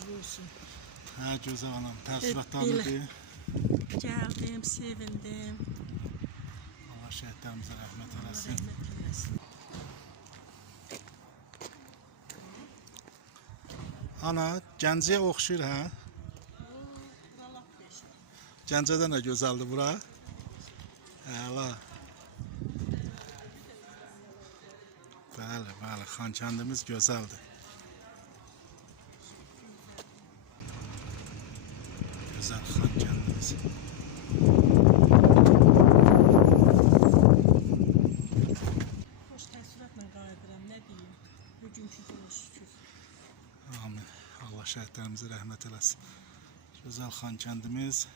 xeyirli olsun. Hə, gözəl anam. Təəssüratlarını deyin. Gəldim, sevindim. Allah şəhidlərimizə rəhmət Allah eləsin. rəhmət eləsin. Ana, Gəncəyə oxşuyur, hə? Gəncədə nə gözəldir bura? Əla. Bəli, bəli, Xankəndimiz gözəldir. Gözəl Xankəndimiz. Xoş təəssüratla qayıdıram, nə deyim? Bugünkü günə şükür. Amin. Allah şəhidlərimizə rəhmət eləsin. Gözəl Xankəndimiz.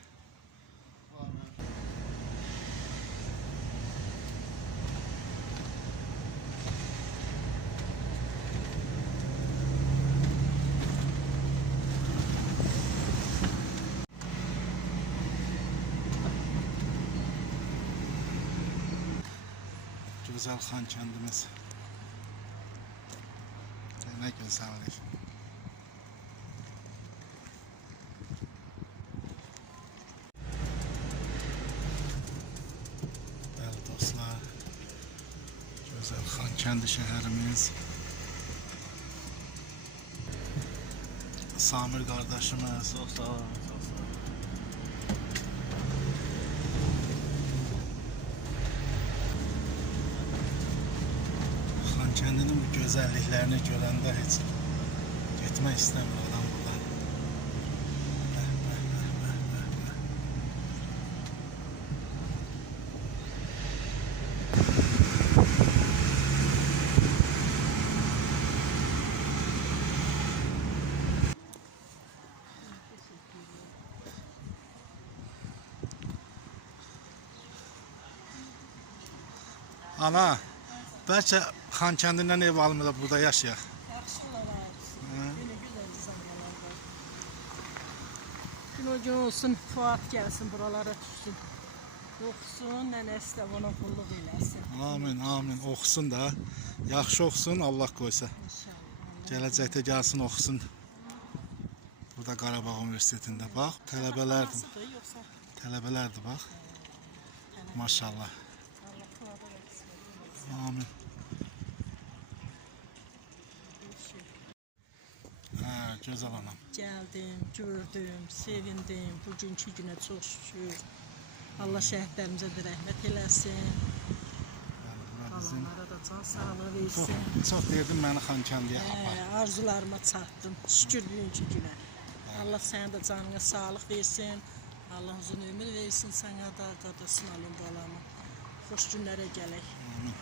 Gözəl Xankəndimiz. Nə gözəllik. Bəli dostlar, gözəl Xankəndi şəhərimiz. Samir qardaşımız. Çox sağ olun, çox sağ olun. Xankəndinin bu gözəlliklərini görəndə heç getmək istəmir adam buradan. Ana, bəlkə Xankəndindən ev alım da burada yaşayaq. Yaxşı olar ayrılsın. Yine güzel zamanlarda. Gün o gün olsun, Fuat gəlsin, buralara düşsün. Oxusun, nənəsi də ona qulluq eləsin. Amin, amin. Oxusun da, yaxşı oxusun, Allah qoysa. İnşallah. Gələcəkdə gəlsin, oxusun. Burada Qarabağ Universitetində. Bax, tələbələrdir. Nasıldır, yoxsa? Tələbələrdir, bax. Maşallah. Allah Fuat'a rəqsin. Amin. Hə, gözəl anam. Gəldim, gördüm, sevindim. Bugünkü günə çox şükür. Allah şəhidlərimizə də rəhmət eləsin. Bəli, bura bizim. Qalanlara da can sağlığı versin. Çox deyirdim məni Xankəndiyə apar. Arzularıma çatdım. Şükür bugünkü günə. Allah sənə də canına sağlıq versin. Allah uzun ömür versin sənə də, qadasın alın qalamı. Xoş günlərə gələk. Amin.